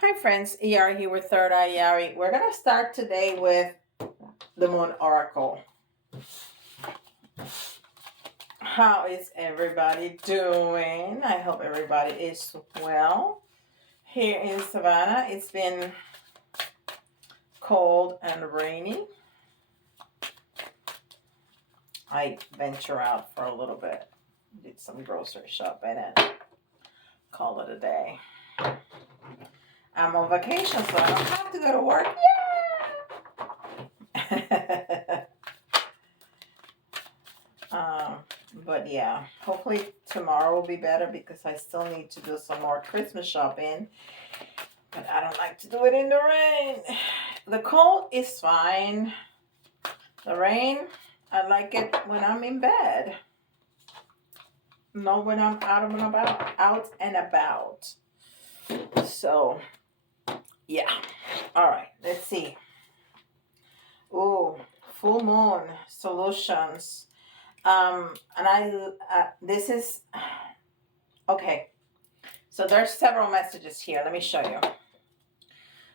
Hi friends, Yari here with Third Eye Yari. We're going to start today with the Moon Oracle. How is everybody doing? I hope everybody is well. Here in Savannah, it's been cold and rainy. I venture out for a little bit, did some grocery shopping and call it a day. I'm on vacation, so I don't have to go to work. Yeah! But yeah, hopefully tomorrow will be better because I still need to do some more Christmas shopping. But I don't like to do it in the rain. The cold is fine. The rain, I like it when I'm in bed. Not when I'm out and about. So, yeah. All right, let's see. Oh, full moon solutions. And this is, okay. So there's several messages here. Let me show you.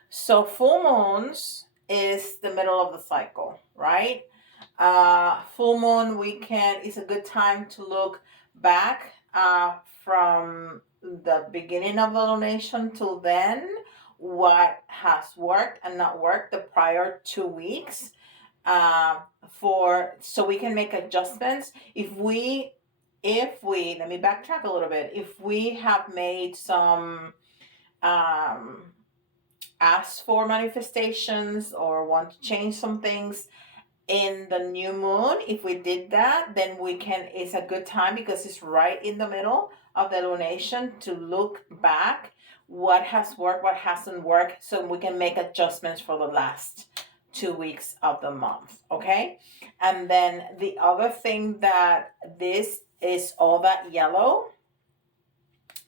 So full moons is the middle of the cycle, right? Full moon weekend is a good time to look back from the beginning of the lunation till then, what has worked and not worked the prior 2 weeks, so we can make adjustments. If we let me backtrack a little bit. If we have made some ask for manifestations or want to change some things in the new moon, if we did that, then it's a good time because it's right in the middle of the lunation to look back what has worked, what hasn't worked, so we can make adjustments for the last 2 weeks of the month. Okay. And then the other thing that this is all that yellow,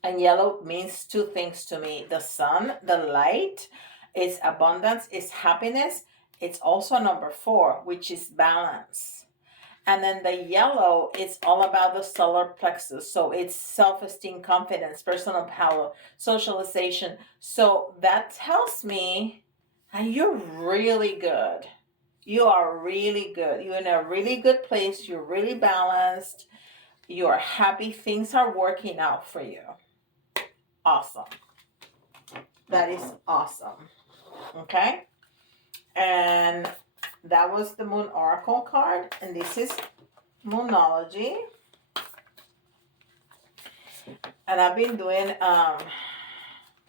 and yellow means two things to me: the sun, the light, is abundance, is happiness. It's also number 4, which is balance. And then the yellow is all about the solar plexus. So it's self-esteem, confidence, personal power, socialization. So that tells me you're really good. You are really good. You're in a really good place. You're really balanced. You're happy. Things are working out for you. Awesome. That is awesome. Okay. And that was the Moon Oracle card. And this is Moonology. And I've been doing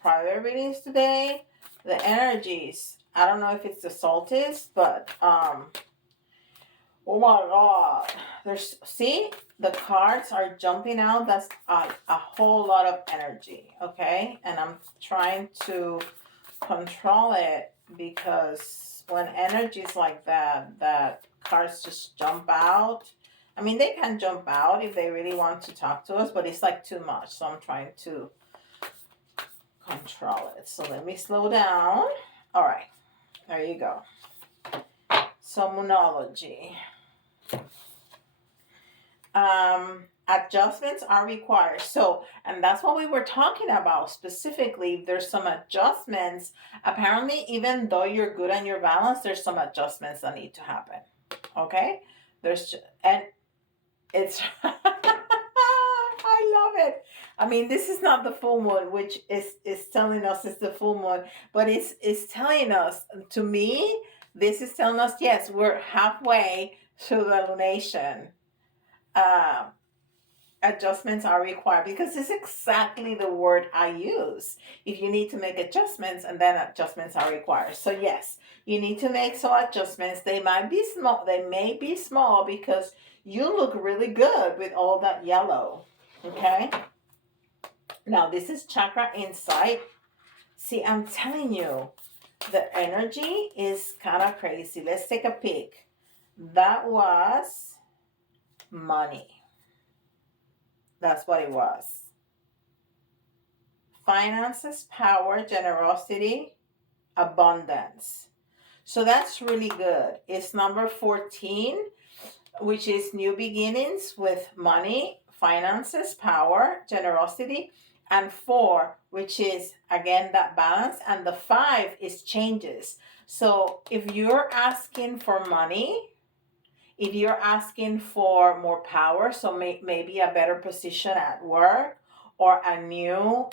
private readings today. The energies, I don't know if it's the solstice, but oh my god, see, the cards are jumping out. That's a whole lot of energy. Okay, and I'm trying to control it because when energies like that cards just jump out. I mean, they can jump out if they really want to talk to us, but it's like too much, so I'm trying to control it. So let me slow down. All right, there you go. So Moonology. Adjustments are required. So, and that's what we were talking about specifically. There's some adjustments. Apparently, even though you're good and you're balanced, there's some adjustments that need to happen. Okay? And it's, I love it. I mean, this is not the full moon, which is telling us it's the full moon, but it's telling us, to me, this is telling us, yes, we're halfway through the lunation. Adjustments are required because it's exactly the word I use. If you need to make adjustments, and then adjustments are required. So yes, you need to make some adjustments. They might be small. They may be small because you look really good with all that yellow. Okay. Now this is Chakra Insight. See, I'm telling you, the energy is kind of crazy. Let's take a peek. That was money. That's what it was. Finances, power, generosity, abundance. So that's really good. It's number 14, which is new beginnings with money, finances, power, generosity, and 4, which is again that balance, and the 5 is changes. So if you're asking for money, if you're asking for more power, so maybe a better position at work, or a new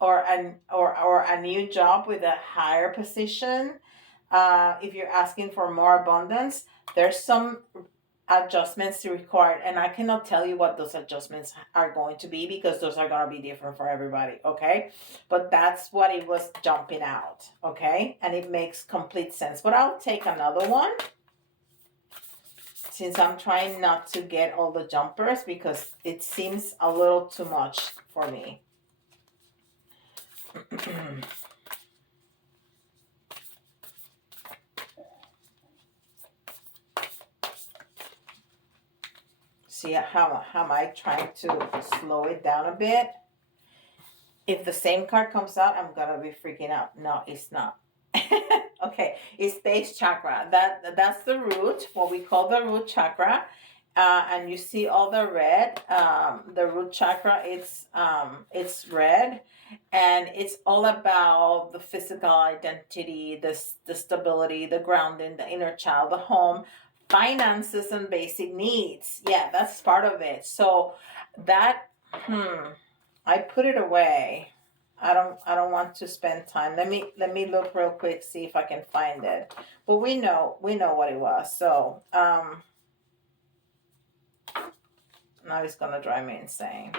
or a new job with a higher position, if you're asking for more abundance, there's some adjustments required, and I cannot tell you what those adjustments are going to be because those are going to be different for everybody. Okay, but that's what it was jumping out. Okay, and it makes complete sense. But I'll take another one since I'm trying not to get all the jumpers because it seems a little too much for me. See how am I trying to slow it down a bit? If the same card comes out, I'm gonna be freaking out. No, it's not. Okay, it's base chakra. That's the root, what we call the root chakra. And you see all the red. The root chakra, it's red, and it's all about the physical identity, the stability, the grounding, the inner child, the home, finances, and basic needs. Yeah, that's part of it. So that I put it away. I don't want to spend time. Let me look real quick, see if I can find it. But we know what it was. So now it's gonna drive me insane.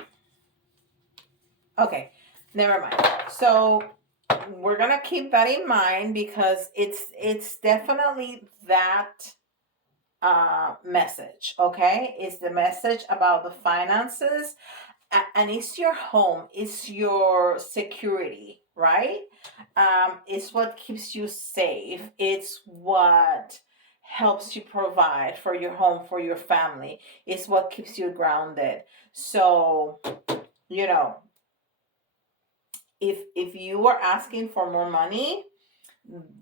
Okay, never mind. So we're gonna keep that in mind because it's definitely that message. Okay, it's the message about the finances, and it's your home, it's your security, right? It's what keeps you safe, it's what helps you provide for your home, for your family, it's what keeps you grounded. So you know, if you were asking for more money,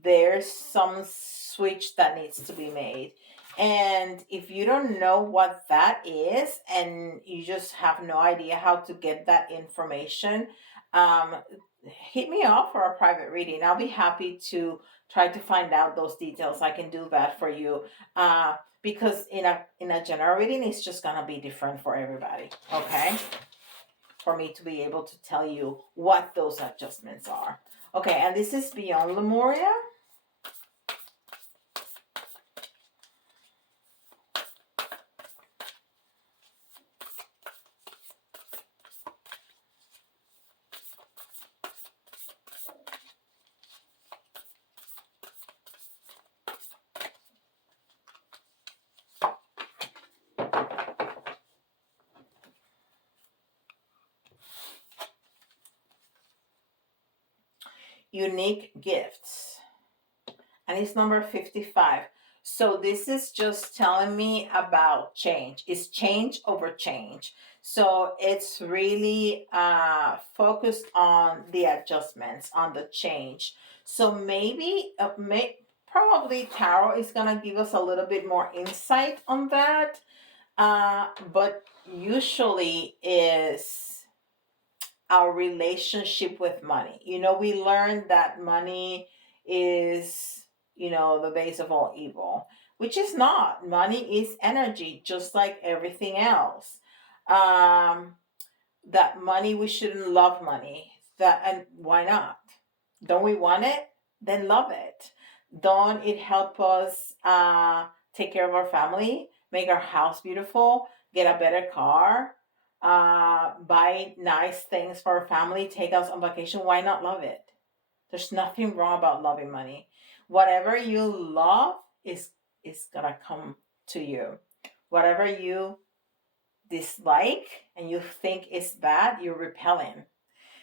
there's some switch that needs to be made. And if you don't know what that is and you just have no idea how to get that information, um, hit me up for a private reading. I'll be happy to try to find out those details. I can do that for you. Because in a general reading, it's just gonna be different for everybody. Okay, for me to be able to tell you what those adjustments are. Okay, and this is beyond Lemuria. Unique gifts, and it's number 55. So this is just telling me about change. It's change over change. So it's really focused on the adjustments, on the change. So maybe probably tarot is gonna give us a little bit more insight on that, but usually is our relationship with money. We learned that money is, the base of all evil, which is not. Money is energy, just like everything else. Um, that money, we shouldn't love money. And why not? Don't we want it? Then love it. Don't it help us take care of our family, make our house beautiful, get a better car, buy nice things for our family, take us on vacation? Why not love it? There's nothing wrong about loving money. Whatever you love is gonna come to you. Whatever you dislike and you think is bad, you're repelling.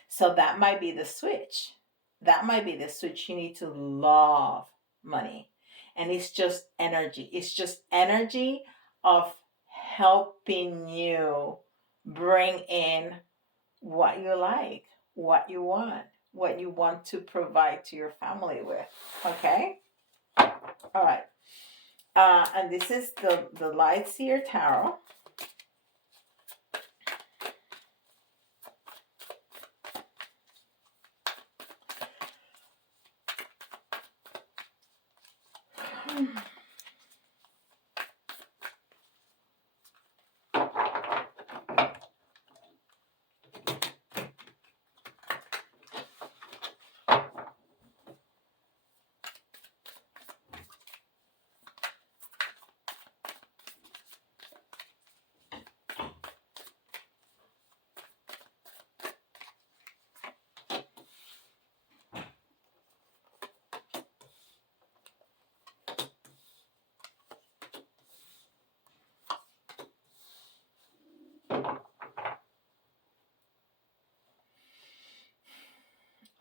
So that might be the switch. That might be the switch. You need to love money. And it's just energy. It's just energy of helping you bring in what you like, what you want to provide to your family with. Okay? All right. And this is the Light Seer Tarot.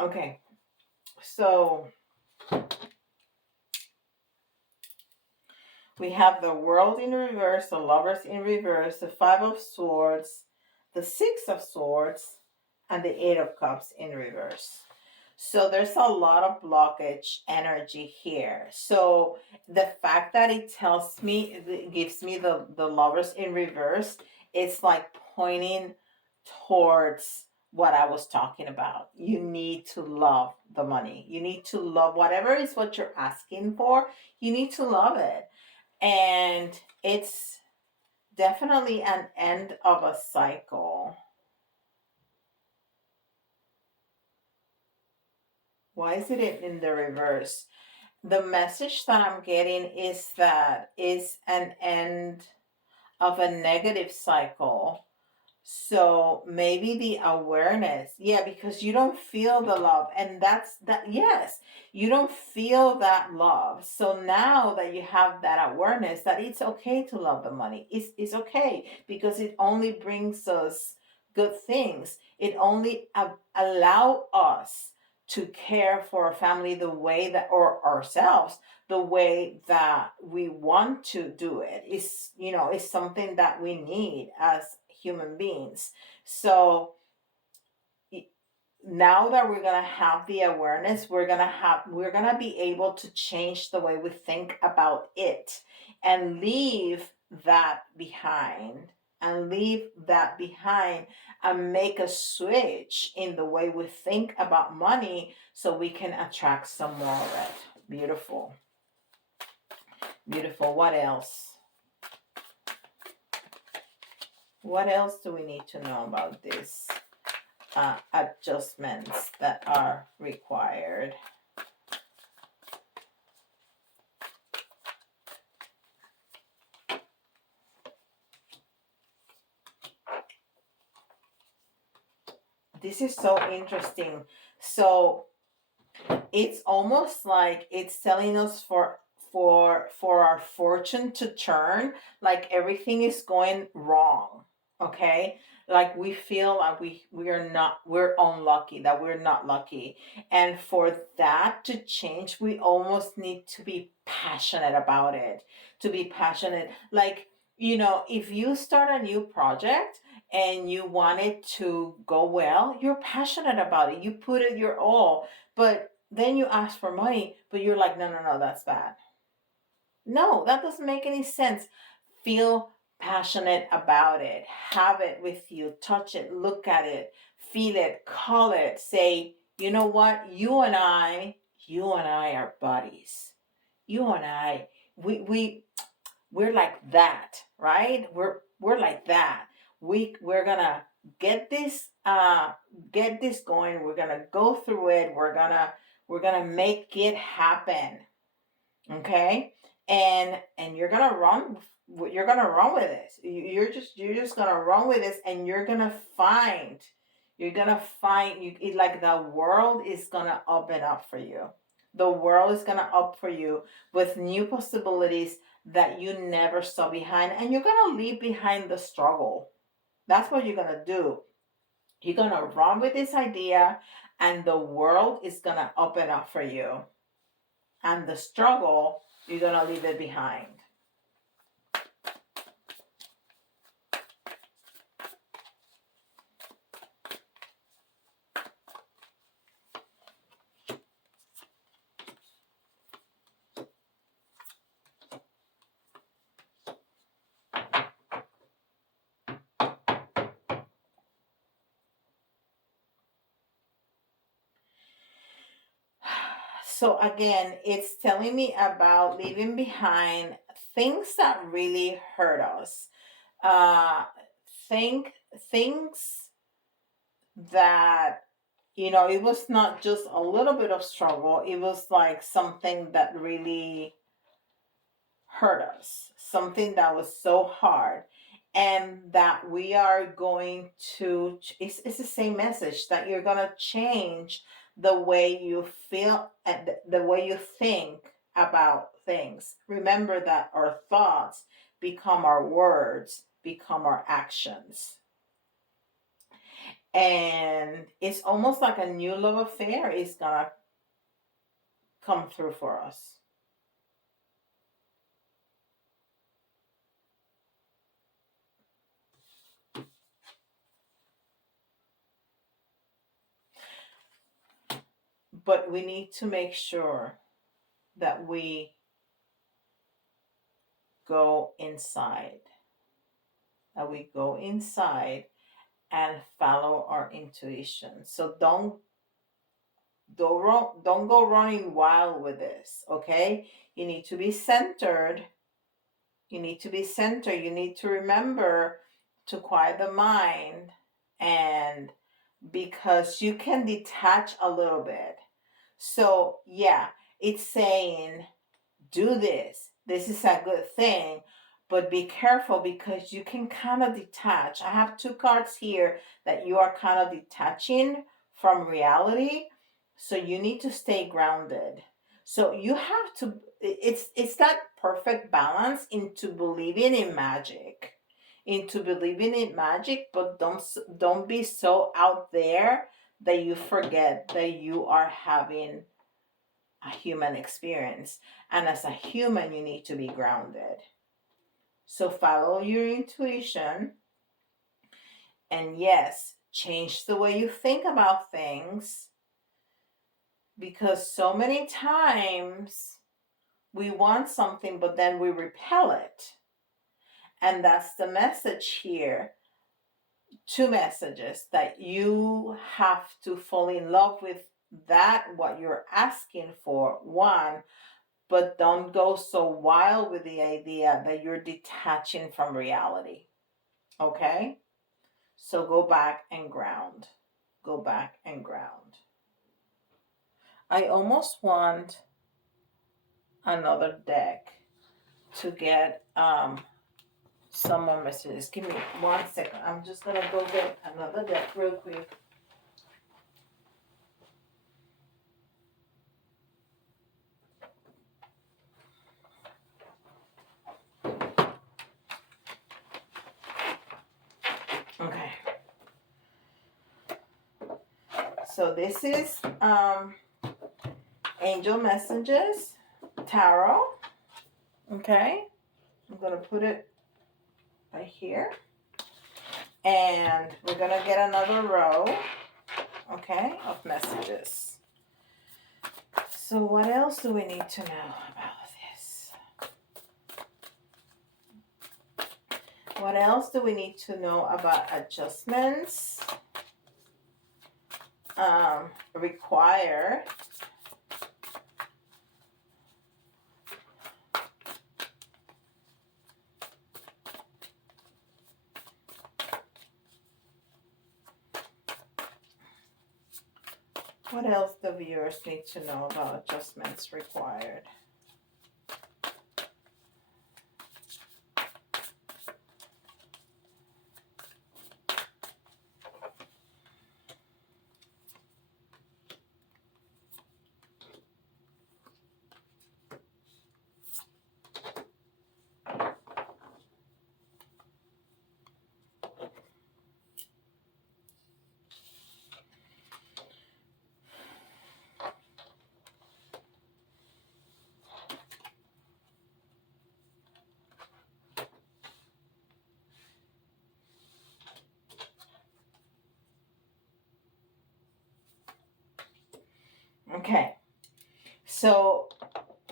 Okay, so we have the World in reverse, the Lovers in reverse, the Five of Swords, the Six of Swords, and the Eight of Cups in reverse. So there's a lot of blockage energy here. So the fact that it tells me, it gives me the Lovers in reverse, it's like pointing towards what I was talking about. You need to love the money. You need to love whatever is what you're asking for. You need to love it. And it's definitely an end of a cycle. Why is it in the reverse? The message that I'm getting is that is an end of a negative cycle. So maybe the awareness, yeah, because you don't feel the love, and that's that, yes, you don't feel that love. So now that you have that awareness that it's okay to love the money, it's okay because it only brings us good things. It only allow us to care for our family the way that, or ourselves, the way that we want to do it is, is something that we need as human beings. So now that we're going to have the awareness, we're going to be able to change the way we think about it and leave that behind and make a switch in the way we think about money so we can attract some more of it. Beautiful. Beautiful. What else? What else do we need to know about this? Adjustments that are required. This is so interesting. So it's almost like it's telling us for our fortune to turn, like everything is going wrong. Okay, like we feel like we're unlucky, that we're not lucky, and for that to change we almost need to be passionate about it. To be passionate, like, if you start a new project and you want it to go well, you're passionate about it, you put it your all, but then you ask for money, but you're like, no, no, no, that's bad. No, that doesn't make any sense. Feel passionate about it. Have it with you. Touch it. Look at it. Feel it. Call it. Say, you know what? You and I are buddies. You and I, we're like that, right? We're like that. We're gonna get this going. We're gonna go through it. We're gonna make it happen. Okay, and you're gonna run with this. You're just gonna run with this, and you're gonna find you it, like the world is gonna open up for you. The world is gonna up for you with new possibilities that you never saw behind, and you're gonna leave behind the struggle. That's what you're gonna do. You're gonna run with this idea, and the world is gonna open up for you, and the struggle, you're gonna leave it behind. So again, it's telling me about leaving behind things that really hurt us. Uh, think things that, it was not just a little bit of struggle. It was like something that really hurt us, something that was so hard, and that we are going to, it's the same message that you're going to change the way you feel and the way you think about things. Remember that our thoughts become our words, become our actions. And it's almost like a new love affair is going to come through for us. But we need to make sure that we go inside, that we go inside and follow our intuition. So don't go running wild with this, okay? You need to be centered. You need to be centered. You need to remember to quiet the mind, and because you can detach a little bit. So yeah, it's saying do this. This is a good thing, but be careful because you can kind of detach. I have two cards here that you are kind of detaching from reality. So you need to stay grounded. So you have to, it's that perfect balance into believing in magic. Into believing in magic, but don't be so out there that you forget that you are having a human experience. And as a human, you need to be grounded. So follow your intuition. And yes, change the way you think about things, because so many times we want something, but then we repel it. And that's the message here. Two messages: that you have to fall in love with that, what you're asking for, one, but don't go so wild with the idea that you're detaching from reality. Okay? So go back and ground. Go back and ground. I almost want another deck to get some more messages. Give me 1 second. I'm just gonna go get another deck real quick. Okay. So this is Angel Messages Tarot. Okay. I'm gonna put it right here. And we're gonna get another row, okay, of messages. So what else do we need to know about this? What else do we need to know about adjustments required? What else do viewers need to know about adjustments required? Okay, so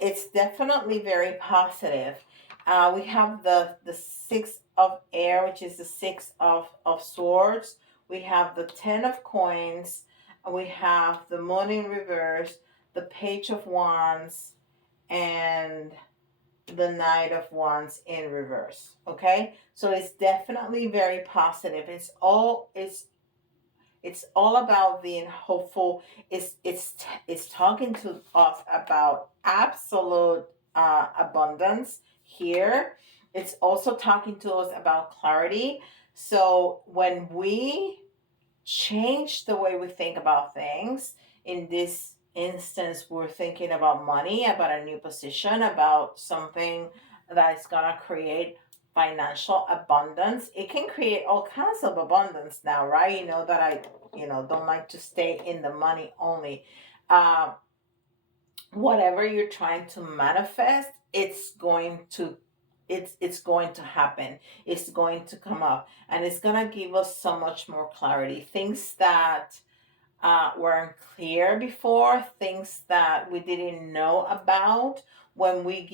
it's definitely very positive. We have the Six of Air, which is the Six of Swords. We have the Ten of Coins. We have the Moon in reverse, the Page of Wands and the Knight of Wands in reverse. Okay, so it's definitely very positive. It's all about being hopeful. It's talking to us about absolute abundance here. It's also talking to us about clarity. So when we change the way we think about things, in this instance, we're thinking about money, about a new position, about something that's gonna create financial abundance. It can create all kinds of abundance now, right? You know that I don't like to stay in the money only. uh, Whatever you're trying to manifest, it's going to happen. It's going to come up, and it's going to give us so much more clarity. Things that weren't clear before, things that we didn't know about. When we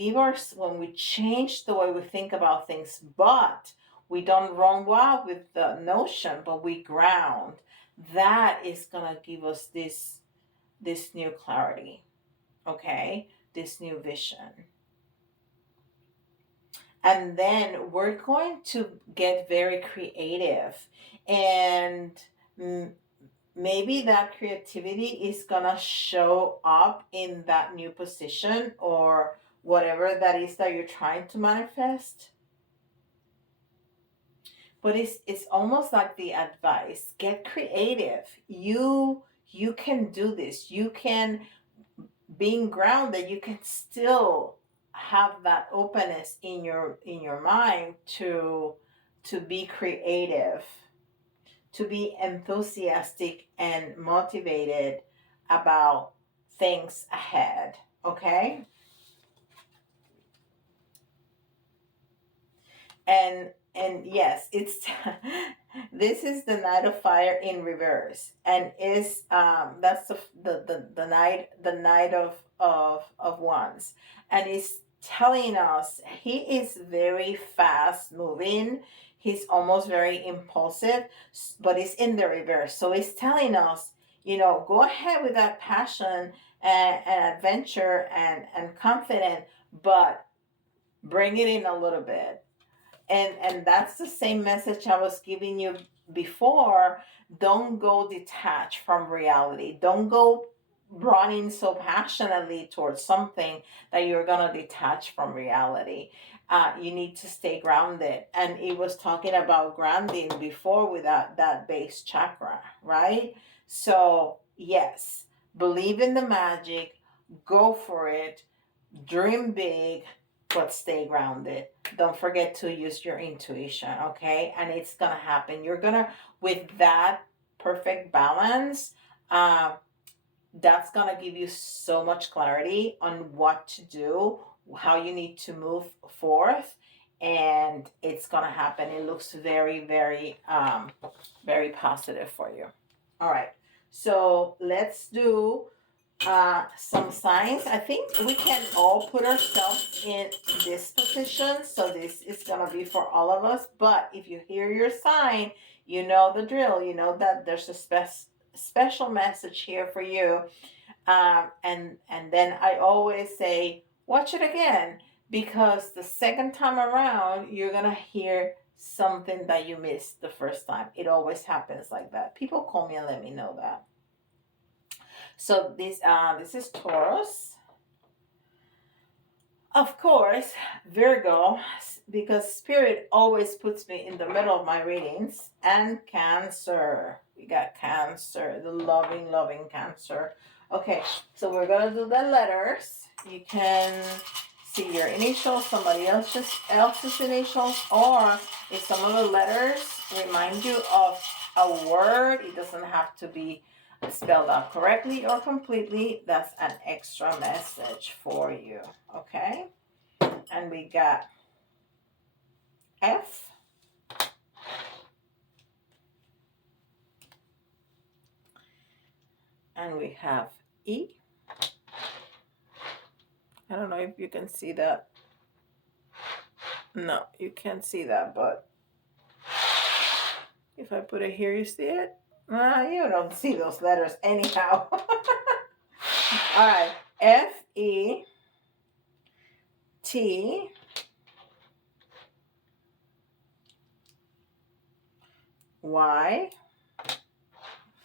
change the way we think about things, but we don't run wild with the notion, but we ground, that is gonna give us this new clarity. Okay, this new vision. And then we're going to get very creative, and maybe that creativity is gonna show up in that new position or whatever that is that you're trying to manifest. But it's almost like the advice: get creative. You can do this. You can, being grounded, you can still have that openness in your mind to be creative, to be enthusiastic and motivated about things ahead. Okay, and yes, it's this is the Knight of Fire in reverse, and is that's the Knight of Wands, and it's telling us he is very fast moving. He's almost very impulsive, but it's in the reverse. So it's telling us, go ahead with that passion and adventure and confident, but bring it in a little bit. And that's the same message I was giving you before. Don't go detached from reality. Don't go running so passionately towards something that you're gonna detach from reality. You need to stay grounded, and it was talking about grounding before with that base chakra, right? So yes, believe in the magic, go for it, dream big, but stay grounded. Don't forget to use your intuition, okay? And it's gonna happen. You're gonna, with that perfect balance, that's gonna give you so much clarity on what to do, how you need to move forth, and it's gonna happen. It looks very, very, very positive for you. All right, so let's do some signs. I think we can all put ourselves in this position. So this is going to be for all of us. But if you hear your sign, you know the drill. You know that there's a special message here for you. And then I always say, watch it again. Because the second time around, you're going to hear something that you missed the first time. It always happens like that. People call me and let me know that. So this is Taurus. Of course, Virgo, because Spirit always puts me in the middle of my readings, and Cancer. We got Cancer, the loving, loving Cancer. Okay, so we're gonna do the letters. You can see your initials, somebody else's initials, or if some of the letters remind you of a word, it doesn't have to be spelled out correctly or completely. That's an extra message for you. Okay, and we got F, and we have E. I don't know if you can see that. No, you can't see that, but if I put it here, you see it? You don't see those letters anyhow. All right. FETY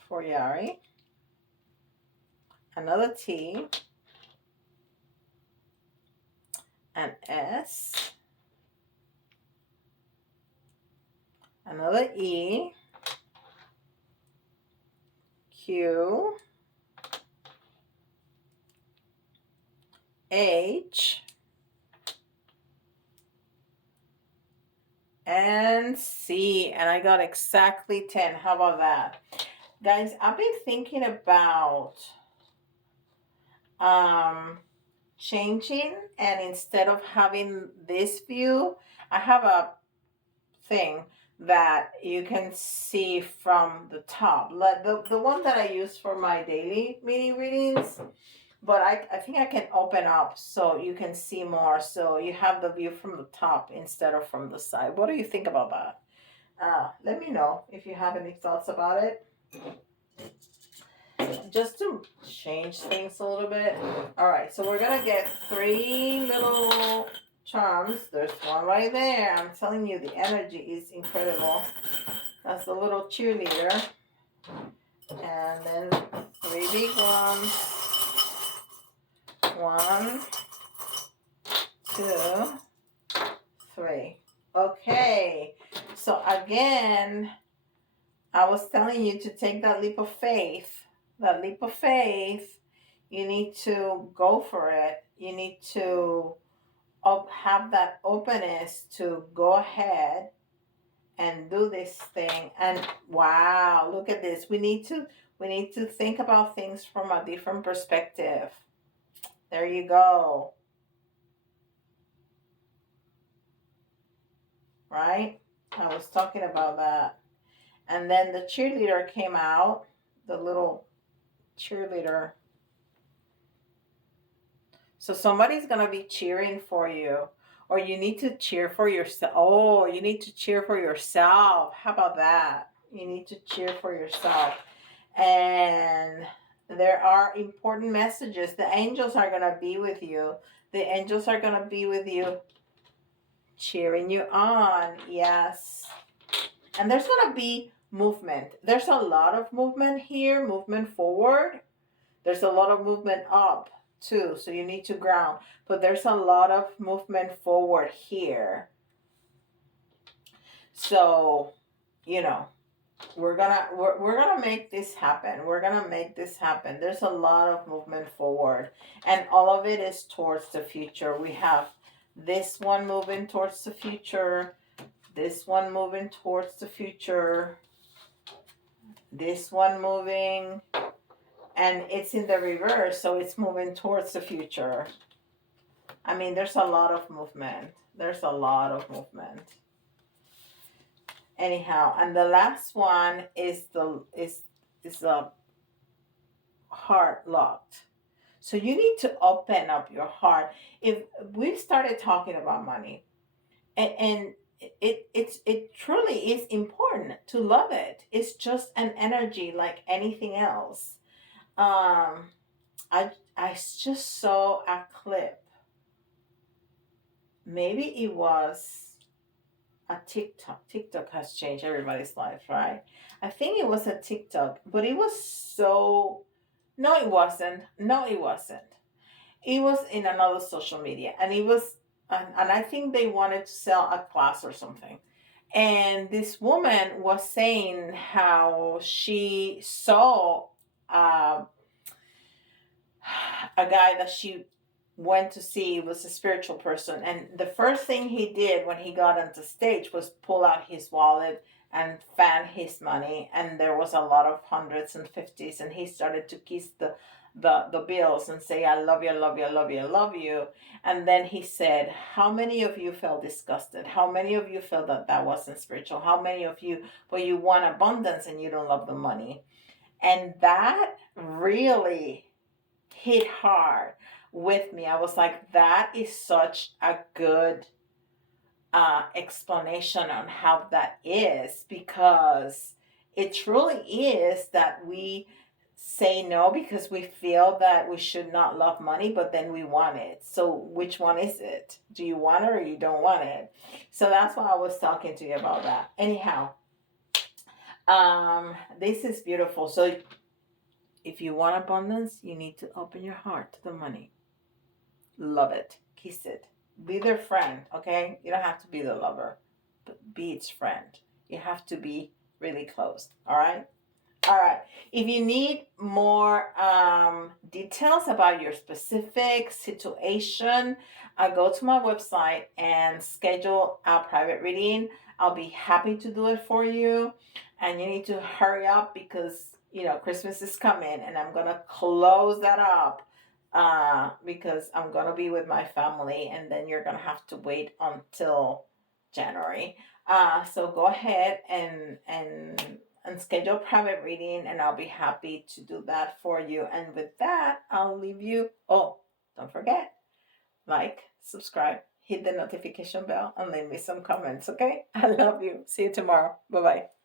for Yari. Another T. An S. Another E. Q. H. And C. And I got exactly 10. How about that? Guys, I've been thinking about changing, and instead of having this view, I have a thing that you can see from the top, like the one that I use for my daily mini readings. But I think I can open up so you can see more, so you have the view from the top instead of from the side. What do you think about that? Let me know if you have any thoughts about it, just to change things a little bit. All right, so we're gonna get 3 little charms. There's one right there. I'm telling you, the energy is incredible. That's the little cheerleader. And then 3 big ones. 1, 2, 3. Okay, so again, I was telling you to take that leap of faith. That leap of faith, you need to go for it. You need to have that openness to go ahead and do this thing. And wow, look at this. We need to think about things from a different perspective. There you go. Right? I was talking about that. And then the cheerleader came out, the little cheerleader. So somebody's going to be cheering for you, or you need to cheer for yourself. Oh, you need to cheer for yourself. How about that? You need to cheer for yourself. And there are important messages. The angels are going to be with you. The angels are going to be with you, cheering you on. Yes. And there's going to be movement. There's a lot of movement here, movement forward. There's a lot of movement up too, so you need to ground. But there's a lot of movement forward here. So, you know, we're gonna make this happen. We're gonna make this happen. There's a lot of movement forward, and all of it is towards the future. We have this one moving towards the future, this one moving towards the future, this one moving, and it's in the reverse, so it's moving towards the future. I mean, there's a lot of movement. There's a lot of movement. Anyhow, and the last one is the heart locked. So you need to open up your heart. If we started talking about money, and it truly is important to love it. It's just an energy like anything else. I just saw a clip. Maybe it was a TikTok. TikTok has changed everybody's life, right? I think it was a TikTok, but it was so. No, it wasn't. No, it wasn't. It was in another social media, and it was, and I think they wanted to sell a class or something. And this woman was saying how she saw uh, a guy that she went to see was a spiritual person, and the first thing he did when he got onto stage was pull out his wallet and fan his money, and there was a lot of hundreds and fifties, and he started to kiss the bills and say, I love you, I love you, I love you, I love you. And then he said, how many of you felt disgusted? How many of you felt that that wasn't spiritual? How many of you, well, you want abundance and you don't love the money? And that really hit hard with me. I was like, that is such a good explanation on how that is, because it truly is that we say no because we feel that we should not love money, but then we want it. So which one is it? Do you want it or you don't want it? So that's why I was talking to you about that. Anyhow, this is beautiful. So if you want abundance, you need to open your heart to the money. Love it, kiss it, be their friend. Okay, you don't have to be the lover, but be its friend. You have to be really close. All right. All right. If you need more details about your specific situation, go to my website and schedule a private reading. I'll be happy to do it for you. And you need to hurry up because, Christmas is coming and I'm going to close that up because I'm going to be with my family and then you're going to have to wait until January. So go ahead and schedule a private reading and I'll be happy to do that for you. And with that, I'll leave you. Oh, don't forget, like, subscribe, hit the notification bell, and leave me some comments, okay? I love you. See you tomorrow. Bye-bye.